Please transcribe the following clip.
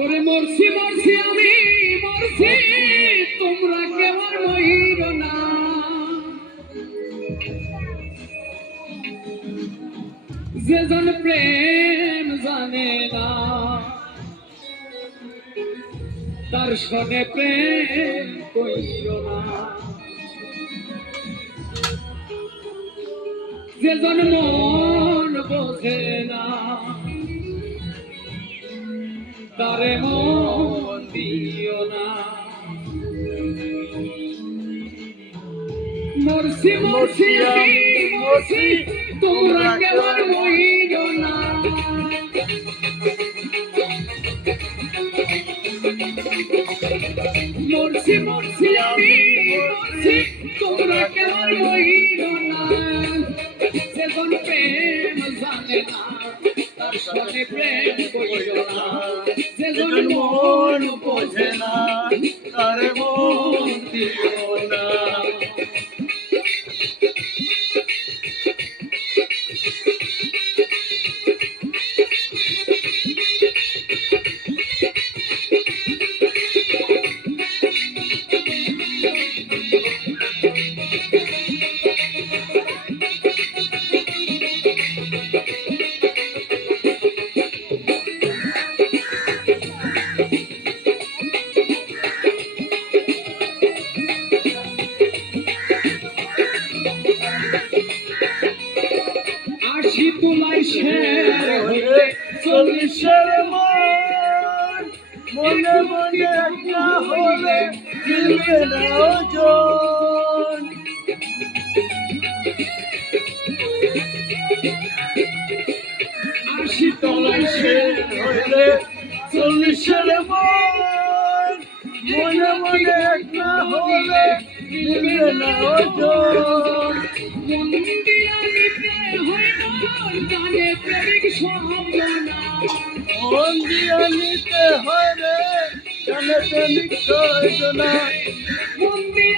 ওরে মরছি মরছি আমি মরছি, তোমরা কেউ আর মরিব না। যে জন প্রেম জানে না, তার সনে প্রেম কইর না। যে জন মন বোঝে না, তারে মন দিও না। মরছি মরছি আমি মরছি, তোমরা কেউ আর মরিব না। মরছি মরছি আমি মরছি, তোমরা কেউ আর মরিব না। যে জন প্রেম জানে না, তার সনে প্রেম করিল না। যে জন মন বোঝে না, তার মন দিও না। আশি তুলাই শের হইলে 40-এর মন, মনে মনে একটা হলে দিবে না ওজন। আশি তুলাই শের হইলে 40-এর মন, মনে মনে একটা হলে দিবে না ওজন। মন দিয়া নিতে হইব জানে প্রেমিক সবনা। মন দিয়া নিতে হয় রে, জানে প্রেমিক সজনা। মন দিয়া